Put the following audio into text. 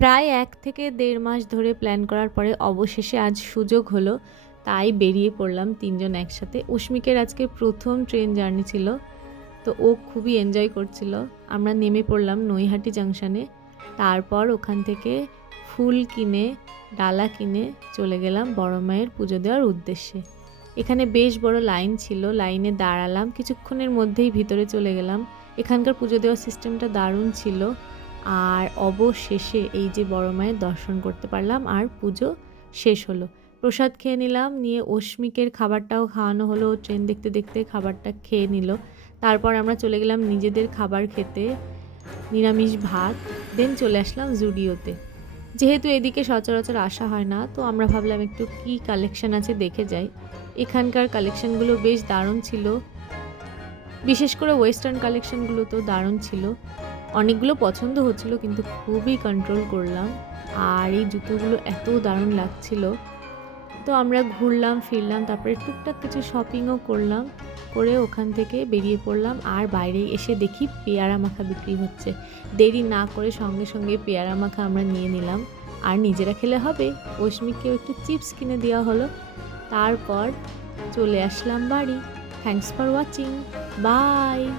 প্রায় ১ থেকে ১.৫ মাস ধরে প্ল্যান করার পরে অবশেষে আজ সুযোগ হলো। তাই বেরিয়ে পড়লাম ৩ জন একসাথে। অস্মিকের আজকে ১ম ট্রেন জার্নি ছিল। তো ও খুবই এনজয় করছিল। আমরা নেমে পড়লাম নৈহাটি জাংশনে। তারপর ওখান থেকে ফুল কিনে, ডালা কিনে চলে গেলাম বড় মায়ের পুজো দেওয়ার উদ্দেশ্যে। এখানে বেশ বড় লাইন ছিল। লাইনে দাঁড়ালাম। কিছুক্ষণের মধ্যেই ভিতরে চলে গেলাম। এখানকার পুজো দেওয়ার সিস্টেমটা দারুণ ছিল। আর অবশেষে এই যে বড় মায়ের দর্শন করতে পারলাম আর পুজো শেষ হলো। প্রসাদ খেয়ে নিলাম, নিয়ে অস্মিকের খাবারটাও খাওয়ানো হলো। ট্রেন দেখতে দেখতে খাবারটা খেয়ে নিল। তারপর আমরা চলে গেলাম নিজেদের খাবার খেতে, নিরামিষ ভাত। দেন চলে আসলাম জুডিওতে। যেহেতু এদিকে সচরাচর আসা হয় না, তো আমরা ভাবলাম একটু কি কালেকশন আছে দেখে যাই। এখানকার কালেকশনগুলো বেশ দারুণ ছিল। বিশেষ করে ওয়েস্টার্ন কালেকশনগুলো তো দারুণ ছিল। অনেকগুলো পছন্দ হচ্ছিল, কিন্তু খুবই কন্ট্রোল করলাম। আর এই জুতোগুলো এত দারুণ লাগছিল। তো আমরা ঘুরলাম ফিরলাম, তারপরে টুকটাক কিছু শপিংও করলাম। করে ওখান থেকে বেরিয়ে পড়লাম। আর বাইরে এসে দেখি পেয়ারা মাখা বিক্রি হচ্ছে। দেরি না করে সঙ্গে সঙ্গে পেয়ারা মাখা আমরা নিয়ে নিলাম। আর নিজেরা খেলে হবে, অস্মিককেও একটু চিপস কিনে দেওয়া হলো। তারপর চলে আসলাম বাড়ি। Thanks for watching. বাই।